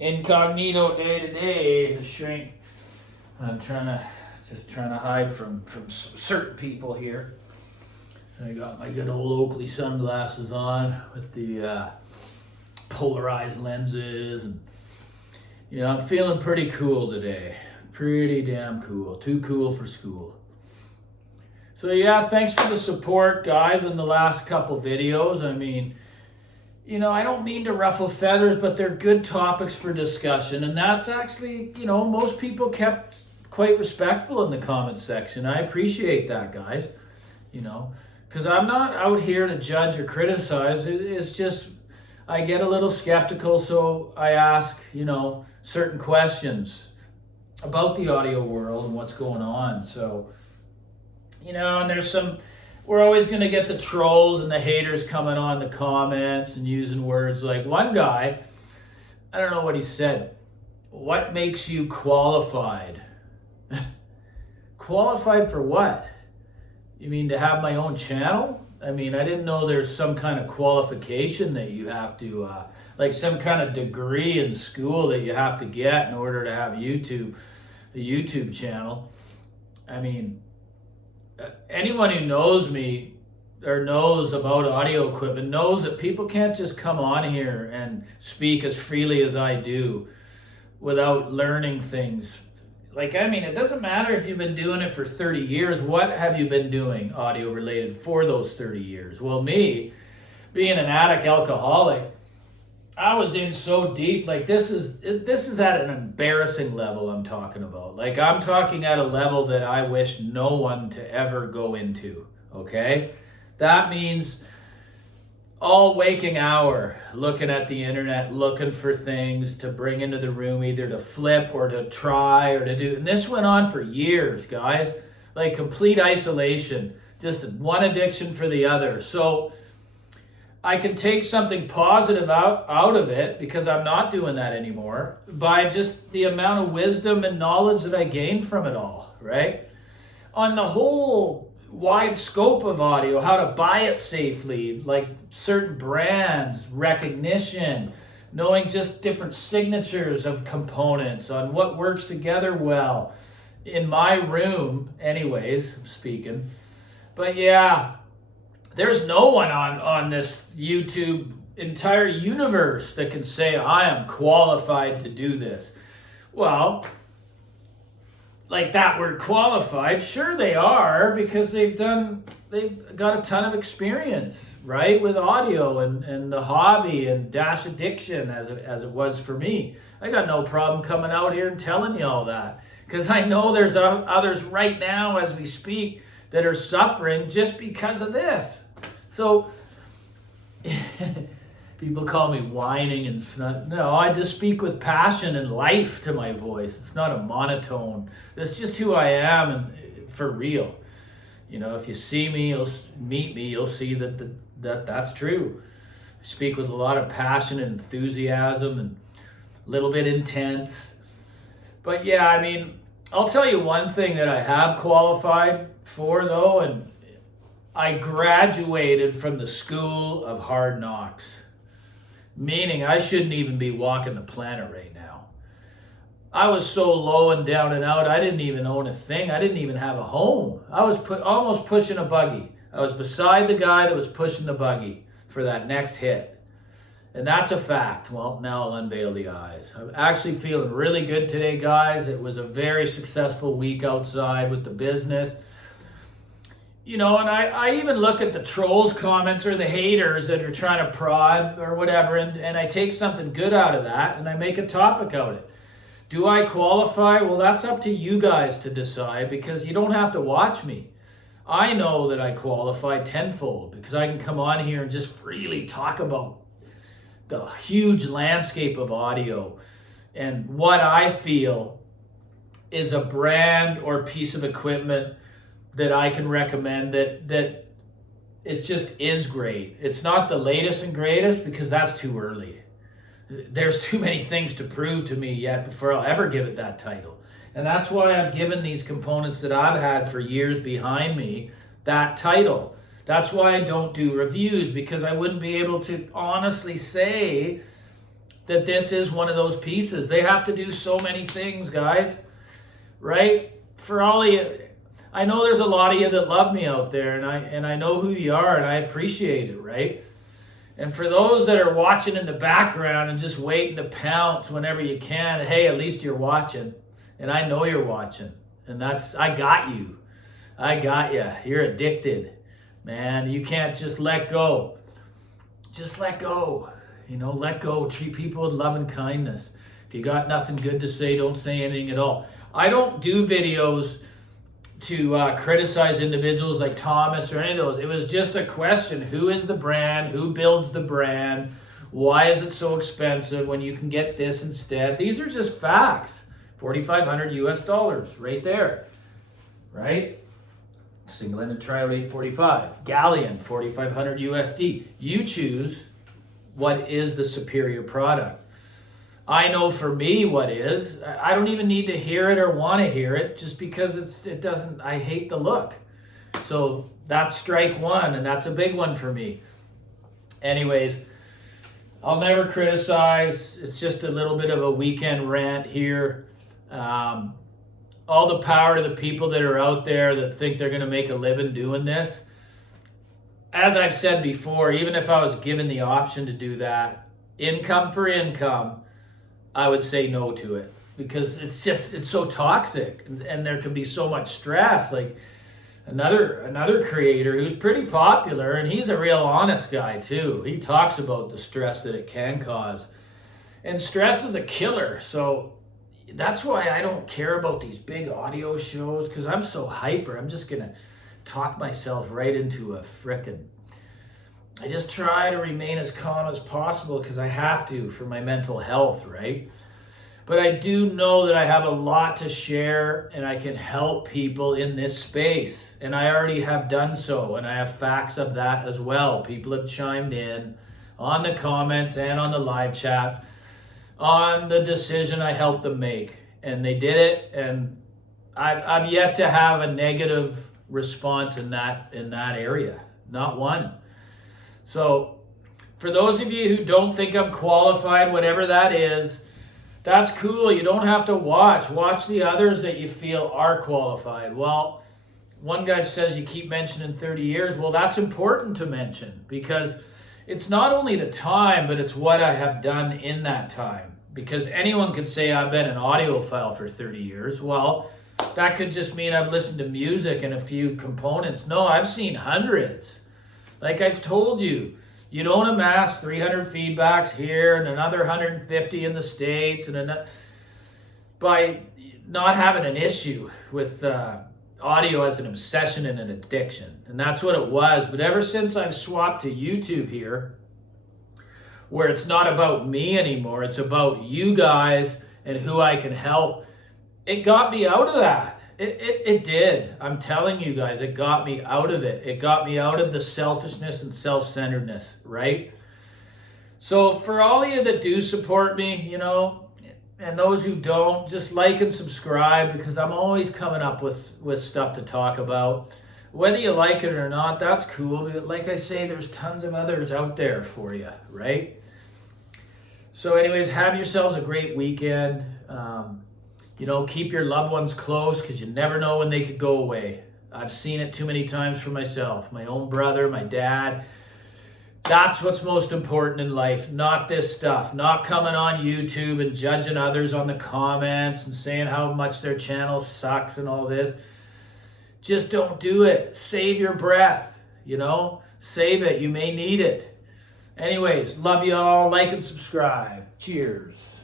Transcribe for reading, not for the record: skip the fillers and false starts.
incognito day to day, the shrink. I'm just trying to hide from certain people here. I got my good old Oakley sunglasses on with the polarized lenses, and I'm feeling pretty cool today. Pretty damn cool. Too cool for school. So yeah, thanks for the support, guys, in the last couple videos. I mean, I don't mean to ruffle feathers, but they're good topics for discussion. And that's actually, most people kept quite respectful in the comment section. I appreciate that, guys. Because I'm not out here to judge or criticize. It's just, I get a little skeptical, so I ask, certain questions about the audio world and what's going on. So, and we're always going to get the trolls and the haters coming on the comments and using words like one guy, I don't know what he said. What makes you qualified? Qualified for what? You mean to have my own channel? I mean, I didn't know there's some kind of qualification that you have to, like some kind of degree in school that you have to get in order to have a YouTube channel. I mean, anyone who knows me or knows about audio equipment knows that people can't just come on here and speak as freely as I do without learning things. Like, I mean, it doesn't matter if you've been doing it for 30 years. What have you been doing audio related for those 30 years? Well, me, being an addict alcoholic, I was in so deep. Like, this is at an embarrassing level I'm talking about. Like, I'm talking at a level that I wish no one to ever go into, okay? That means all waking hour looking at the internet, looking for things to bring into the room, either to flip or to try or to do. And this went on for years, guys. Like, complete isolation, just one addiction for the other. So I can take something positive out of it, because I'm not doing that anymore, by just the amount of wisdom and knowledge that I gained from it all, right? On the whole wide scope of audio, how to buy it safely, like certain brands, recognition, knowing just different signatures of components on what works together well in my room, anyways, speaking. But yeah, there's no one on this YouTube entire universe that can say I am qualified to do this. Well, like that word qualified, sure they are, because they've got a ton of experience, right, with audio and the hobby and dash addiction as it was for me. I got no problem coming out here and telling you all that, because I know there's others right now as we speak that are suffering just because of this. So people call me whining and snot. No, I just speak with passion and life to my voice. It's not a monotone. It's just who I am, and for real. If you see me, you'll meet me, you'll see that's true. I speak with a lot of passion and enthusiasm and a little bit intense. But yeah, I mean, I'll tell you one thing that I have qualified for, though, and I graduated from the school of hard knocks. Meaning I shouldn't even be walking the planet right now. I was so low and down and out, I didn't even own a thing. I didn't even have a home. I was almost pushing a buggy. I was beside the guy that was pushing the buggy for that next hit. And that's a fact. Well, now I'll unveil the eyes. I'm actually feeling really good today, guys. It was a very successful week outside with the business. And I even look at the trolls comments or the haters that are trying to prod or whatever, and I take something good out of that and I make a topic out of it. Do I qualify? Well, that's up to you guys to decide, because you don't have to watch me. I know that I qualify tenfold, because I can come on here and just freely talk about the huge landscape of audio and what I feel is a brand or piece of equipment that I can recommend that it just is great. It's not the latest and greatest, because that's too early. There's too many things to prove to me yet before I'll ever give it that title. And that's why I've given these components that I've had for years behind me that title. That's why I don't do reviews, because I wouldn't be able to honestly say that this is one of those pieces. They have to do so many things, guys, right? For all of you, I know there's a lot of you that love me out there, and I know who you are, and I appreciate it, right? And for those that are watching in the background and just waiting to pounce whenever you can, hey, at least you're watching, and I know you're watching, and I got you. I got you. You're addicted, man. You can't just let go. Just let go. Let go. Treat people with love and kindness. If you got nothing good to say, don't say anything at all. I don't do videos to criticize individuals like Thomas or any of those. It was just a question. Who is the brand? Who builds the brand? Why is it so expensive when you can get this instead? These are just facts. $4,500 US right there, right? Single-ended triout 845. Galleon, 4,500 USD. You choose what is the superior product. I know for me what is. I don't even need to hear it or want to hear it just because I hate the look. So that's strike one, and that's a big one for me. Anyways, I'll never criticize. It's just a little bit of a weekend rant here. All the power to the people that are out there that think they're going to make a living doing this. As I've said before, even if I was given the option to do that, income for income, I would say no to it, because it's so toxic, and there can be so much stress. Like another creator who's pretty popular, and he's a real honest guy too. He talks about the stress that it can cause, and stress is a killer. So that's why I don't care about these big audio shows, because I'm so hyper. I'm just gonna talk myself right into a frickin'. I just try to remain as calm as possible because I have to for my mental health, right? But I do know that I have a lot to share, and I can help people in this space. And I already have done so, and I have facts of that as well. People have chimed in on the comments and on the live chats on the decision I helped them make. And they did it, and I've yet to have a negative response in that area. Not one. So for those of you who don't think I'm qualified, whatever that is, that's cool. You don't have to watch. Watch the others that you feel are qualified. Well, one guy says you keep mentioning 30 years. Well, that's important to mention, because it's not only the time, but it's what I have done in that time. Because anyone could say I've been an audiophile for 30 years. Well, that could just mean I've listened to music and a few components. No, I've seen hundreds. Like I've told you, you don't amass 300 feedbacks here and another 150 in the States by not having an issue with audio as an obsession and an addiction. And that's what it was. But ever since I've swapped to YouTube here, where it's not about me anymore, it's about you guys and who I can help, it got me out of that. It did. I'm telling you guys, it got me out of it. It got me out of the selfishness and self-centeredness, right? So for all of you that do support me, and those who don't, just like and subscribe, because I'm always coming up with stuff to talk about. Whether you like it or not, that's cool. But like I say, there's tons of others out there for you, right? So anyways, have yourselves a great weekend. Keep your loved ones close, because you never know when they could go away. I've seen it too many times for myself. My own brother, my dad. That's what's most important in life, not this stuff. Not coming on YouTube and judging others on the comments and saying how much their channel sucks and all this. Just don't do it. Save your breath, Save it. You may need it. Anyways, love you all. Like and subscribe. Cheers.